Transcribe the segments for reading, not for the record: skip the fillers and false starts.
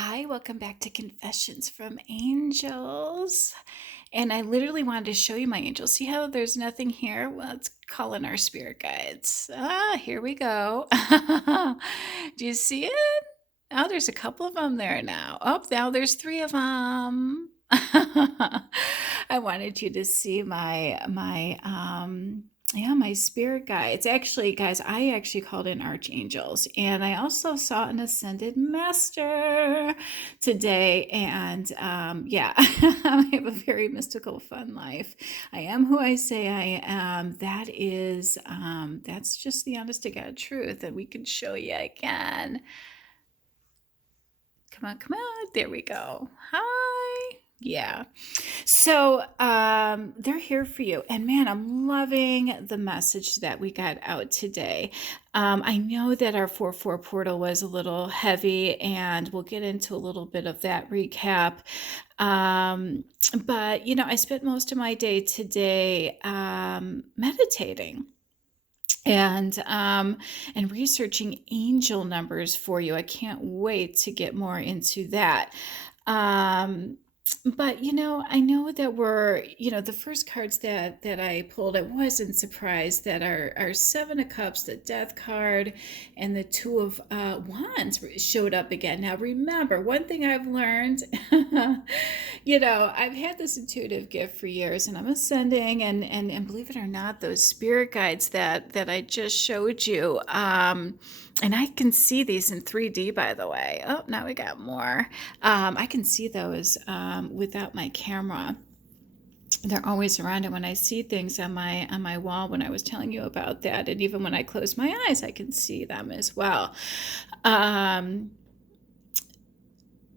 Hi, welcome back to Confessions from Angels. And I literally wanted to show you my angels. See how there's nothing here? Well, let's call in our spirit guides. Here we go. Do you see it? Oh, there's a couple of them there now. Oh, now there's three of them. I wanted you to see my spirit guides. Actually, guys, I actually called in archangels, and I also saw an ascended master today. And yeah, I have a very mystical, fun life. I am who I say I am. That's just the honest to God truth, and we can show you again. Come on, come on. There we go. Hi. Yeah. So they're here for you. And man, I'm loving the message that we got out today. I know that our 4-4 portal was a little heavy, and we'll get into a little bit of that recap. But, I spent most of my day today meditating and researching angel numbers for you. I can't wait to get more into that. Um, but I know that the first cards that I pulled, I wasn't surprised that our Seven of Cups, the Death card, and the Two of Wands showed up again. Now remember, one thing I've learned, I've had this intuitive gift for years, and I'm ascending, and believe it or not, those spirit guides that I just showed you, and I can see these in 3D, by the way. Oh, now we got more. I can see those without my camera. They're always around, and when I see things on my wall, when I was telling you about that, and even when I close my eyes, I can see them as well.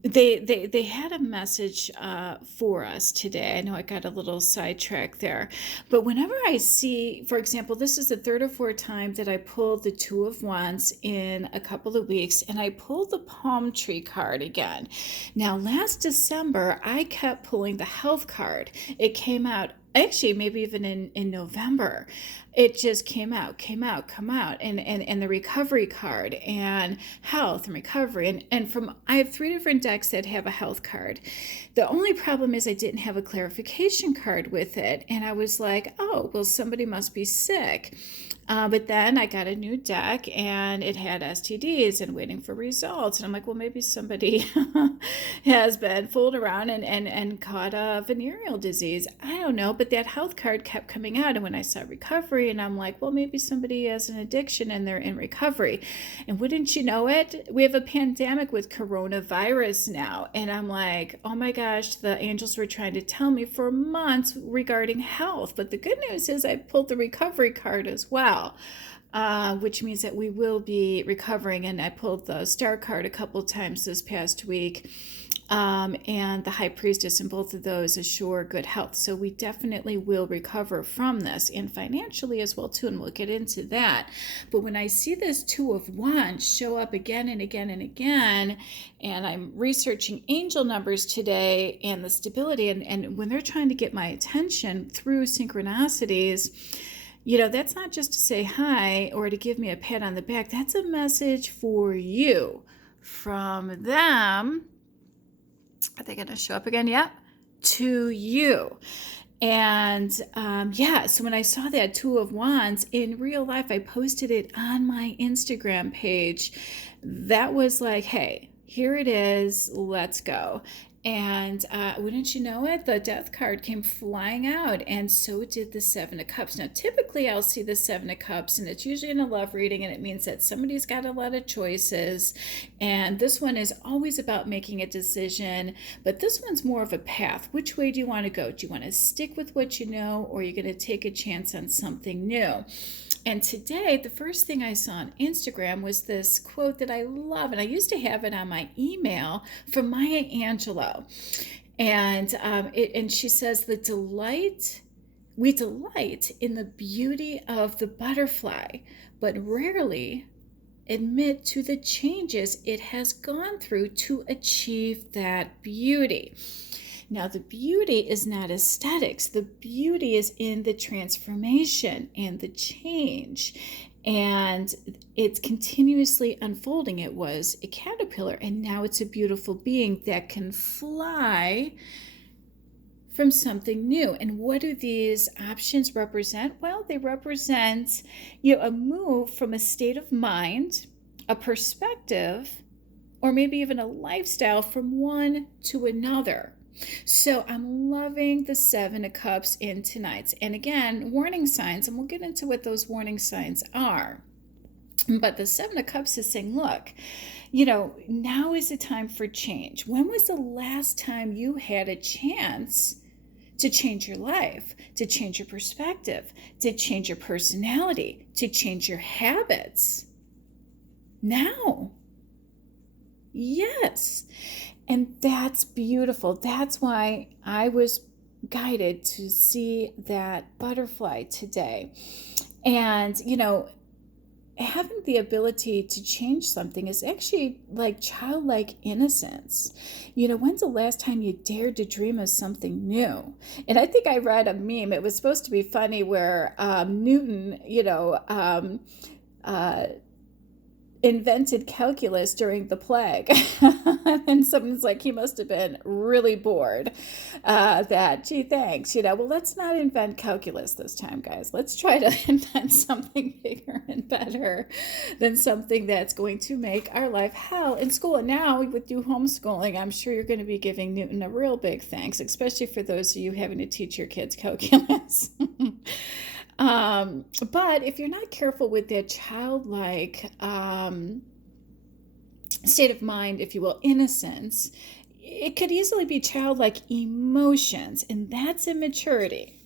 They had a message for us today. I know I got a little sidetracked there, but whenever I see, for example, this is the third or fourth time that I pulled the Two of Wands in a couple of weeks, and I pulled the palm tree card again. Now, last December, I kept pulling the health card. It came out, actually, maybe even in November. It just come out, and the recovery card, and health and recovery. And I have 3 different decks that have a health card. The only problem is I didn't have a clarification card with it. And I was like, oh, well, somebody must be sick. But then I got a new deck, and it had STDs and waiting for results. And I'm like, well, maybe somebody has been fooled around and caught a venereal disease. I don't know. But that health card kept coming out. And when I saw recovery, and I'm like, well, maybe somebody has an addiction and they're in recovery. And wouldn't you know it, we have a pandemic with coronavirus now. And I'm like, oh my gosh, the angels were trying to tell me for months regarding health. But the good news is I pulled the recovery card as well. Which means that we will be recovering. And I pulled the star card a couple times this past week, and the high priestess, and both of those assure good health. So we definitely will recover from this, and financially as well too, and we'll get into that. But when I see this Two of Wands show up again and again and again, and I'm researching angel numbers today and the stability, and when they're trying to get my attention through synchronicities, that's not just to say hi or to give me a pat on the back. That's a message for you from them. Are they going to show up again? Yep. To you. And so when I saw that Two of Wands in real life, I posted it on my Instagram page. That was like, hey, here it is. Let's go. And wouldn't you know it, the death card came flying out, and so did the Seven of Cups. Now, typically I'll see the Seven of Cups, and it's usually in a love reading, and it means that somebody's got a lot of choices. And this one is always about making a decision, but this one's more of a path. Which way do you want to go? Do you want to stick with what you know, or are you going to take a chance on something new? And today, the first thing I saw on Instagram was this quote that I love, and I used to have it on my email from Maya Angelou. And she says, we delight in the beauty of the butterfly, but rarely admit to the changes it has gone through to achieve that beauty. Now, the beauty is not aesthetics. The beauty is in the transformation and the change. and it's continuously unfolding. It was a caterpillar, and now it's a beautiful being that can fly from something new. And what do these options represent? Well, they represent, a move from a state of mind, a perspective, or maybe even a lifestyle from one to another. So I'm loving the Seven of Cups in tonight's. And again, warning signs, and we'll get into what those warning signs are. But the Seven of Cups is saying, look, now is the time for change. When was the last time you had a chance to change your life, to change your perspective, to change your personality, to change your habits? Now. Yes. And that's beautiful. That's why I was guided to see that butterfly today. And, having the ability to change something is actually like childlike innocence. When's the last time you dared to dream of something new? And I think I read a meme. It was supposed to be funny where Newton, invented calculus during the plague. And someone's like, he must have been really bored. Gee, thanks. Well, let's not invent calculus this time, guys. Let's try to invent something bigger and better than something that's going to make our life hell in school. And now with you homeschooling, I'm sure you're going to be giving Newton a real big thanks, especially for those of you having to teach your kids calculus. But if you're not careful with that childlike state of mind, if you will, innocence, it could easily be childlike emotions, and that's immaturity.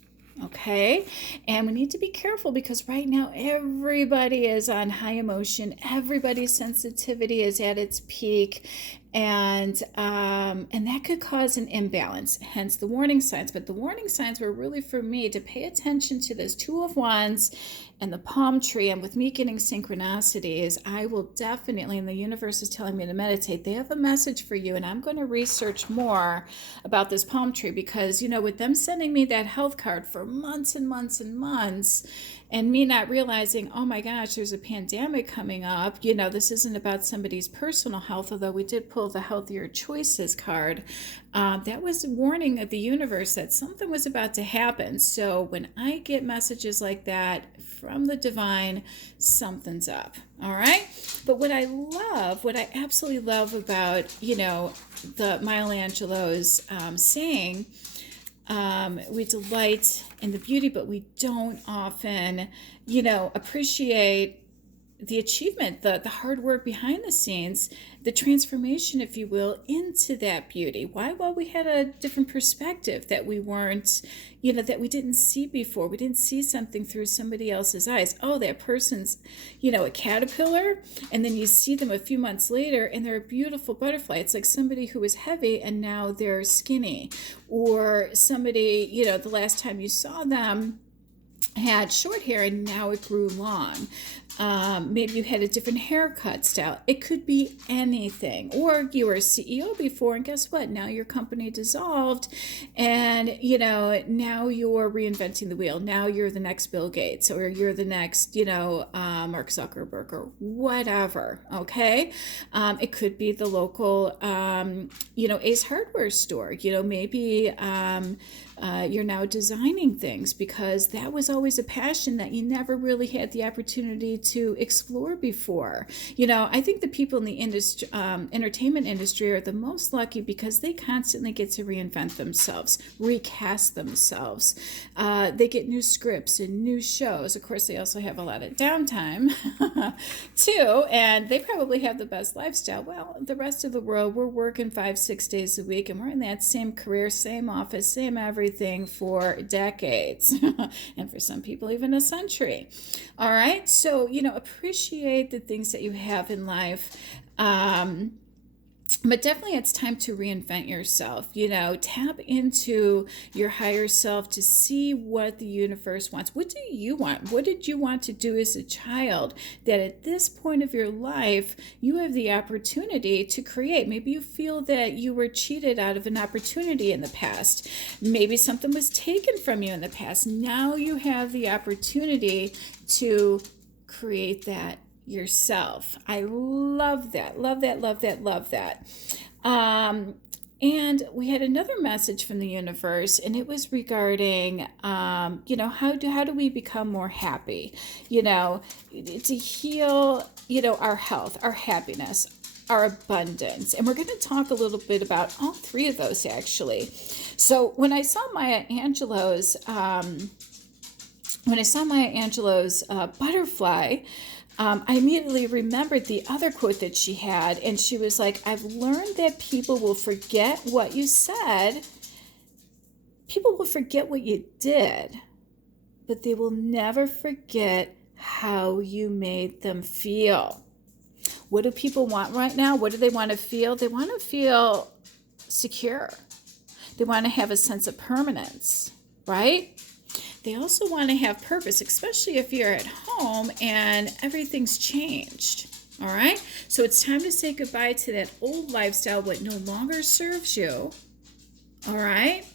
Okay. And we need to be careful because right now everybody is on high emotion. Everybody's sensitivity is at its peak. And that could cause an imbalance, hence the warning signs. But the warning signs were really for me to pay attention to this Two of Wands and the palm tree. And with me getting synchronicities, I will definitely, and the universe is telling me to meditate, they have a message for you. And I'm going to research more about this palm tree because, with them sending me that health card for months and months and months, and me not realizing, oh my gosh, there's a pandemic coming up. This isn't about somebody's personal health, although we did pull the Healthier Choices card. That was a warning of the universe that something was about to happen. So when I get messages like that from the divine, something's up. All right. But what I absolutely love about, the Angelo's saying, we delight in the beauty, but we don't often, appreciate the achievement, the hard work behind the scenes, the transformation, if you will, into that beauty. Why? Well, we had a different perspective that we weren't, that we didn't see before. We didn't see something through somebody else's eyes. Oh, that person's, a caterpillar. And then you see them a few months later and they're a beautiful butterfly. It's like somebody who was heavy and now they're skinny. Or somebody, the last time you saw them had short hair and now it grew long. Maybe you had a different haircut style. It could be anything. Or you were a CEO before, and guess what? Now your company dissolved, and now you're reinventing the wheel. Now you're the next Bill Gates, or you're the next Mark Zuckerberg, or whatever. Okay, it could be the local Ace Hardware store. Maybe you're now designing things because that was always a passion that you never really had the opportunity to explore before. I think the people in the industry, entertainment industry are the most lucky because they constantly get to reinvent themselves, recast themselves. They get new scripts and new shows. Of course, they also have a lot of downtime too, and they probably have the best lifestyle. Well, the rest of the world, we're working 5-6 days a week, and we're in that same career, same office, same everything for decades, and for some people, even a century. All right, so appreciate the things that you have in life. But definitely it's time to reinvent yourself, tap into your higher self to see what the universe wants. What do you want? What did you want to do as a child that at this point of your life, you have the opportunity to create? Maybe you feel that you were cheated out of an opportunity in the past. Maybe something was taken from you in the past. Now you have the opportunity to create that yourself. I love that. Love that, love that, love that. And we had another message from the universe, and it was regarding, how do we become more happy? To heal, our health, our happiness, our abundance. And we're going to talk a little bit about all three of those, actually. So when I saw Maya Angelou's, butterfly, I immediately remembered the other quote that she had, and she was like, I've learned that people will forget what you said. People will forget what you did, but they will never forget how you made them feel. What do people want right now? What do they want to feel? They want to feel secure. They want to have a sense of permanence, right? They also want to have purpose, especially if you're at home and everything's changed. All right? So it's time to say goodbye to that old lifestyle, what no longer serves you. All right?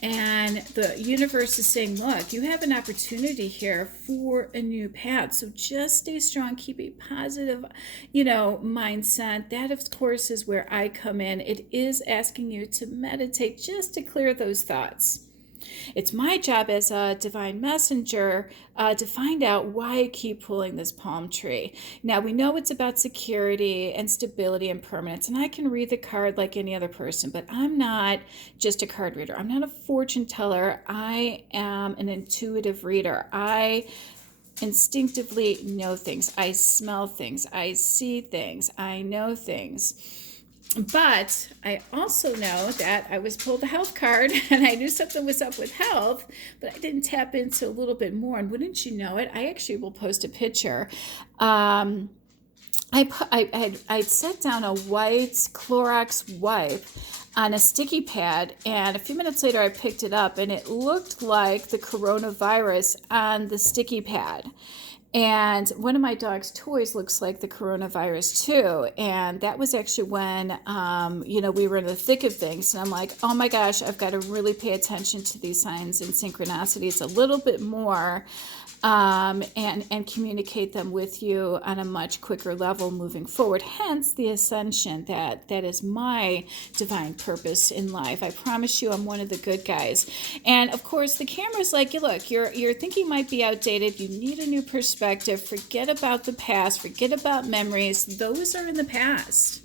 And the universe is saying, look, you have an opportunity here for a new path. So just stay strong, keep a positive, mindset. That, of course, is where I come in. It is asking you to meditate just to clear those thoughts. It's my job as a divine messenger to find out why I keep pulling this palm tree. Now, we know it's about security and stability and permanence, and I can read the card like any other person, but I'm not just a card reader. I'm not a fortune teller. I am an intuitive reader. I instinctively know things. I smell things. I see things. I know things. But I also know that I was pulled the health card and I knew something was up with health, but I didn't tap into a little bit more. And wouldn't you know it, I actually will post a picture. I'd set down a white Clorox wipe on a sticky pad, and a few minutes later I picked it up and it looked like the coronavirus on the sticky pad. And one of my dog's toys looks like the coronavirus too. And that was actually when, we were in the thick of things. And I'm like, oh my gosh, I've got to really pay attention to these signs and synchronicities a little bit more. And communicate them with you on a much quicker level moving forward. Hence the ascension. That is my divine purpose in life. I promise you, I'm one of the good guys. And of course, the camera's like, look, your thinking might be outdated. You need a new perspective. Forget about the past. Forget about memories. Those are in the past.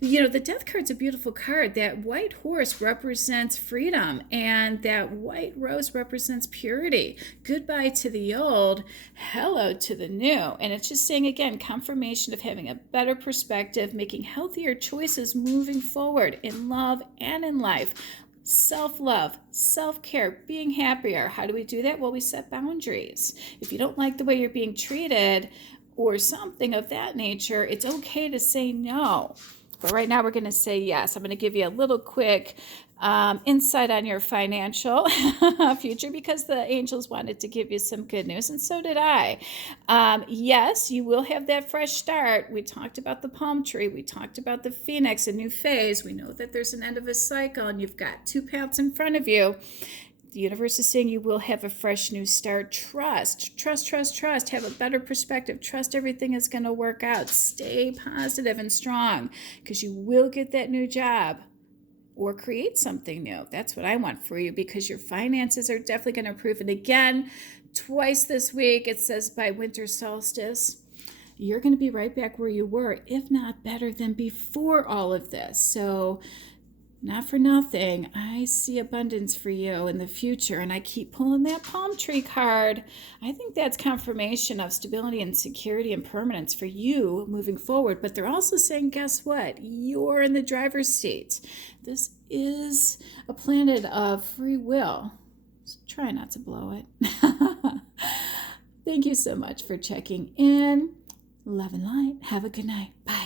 The death card's a beautiful card. That white horse represents freedom, and that white rose represents purity. Goodbye to the old, hello to the new. And it's just saying, again, confirmation of having a better perspective, making healthier choices moving forward in love and in life. Self-love, self-care, being happier. How do we do that? Well, we set boundaries. If you don't like the way you're being treated or something of that nature, it's okay to say no. But right now we're going to say yes. I'm going to give you a little quick insight on your financial future because the angels wanted to give you some good news, and so did I. Yes, you will have that fresh start. We talked about the palm tree. We talked about the phoenix, a new phase. We know that there's an end of a cycle, and you've got two paths in front of you. The universe is saying you will have a fresh new start. Trust. Have a better perspective. Trust everything is going to work out. Stay positive and strong because you will get that new job or create something new. That's what I want for you because your finances are definitely going to improve. And again, twice this week, it says by winter solstice, you're going to be right back where you were, if not better than before all of this. So not for nothing, I see abundance for you in the future, and I keep pulling that palm tree card. I think that's confirmation of stability and security and permanence for you moving forward. But they're also saying, guess what? You're in the driver's seat. This is a planet of free will. So try not to blow it. Thank you so much for checking in. Love and light. Have a good night. Bye.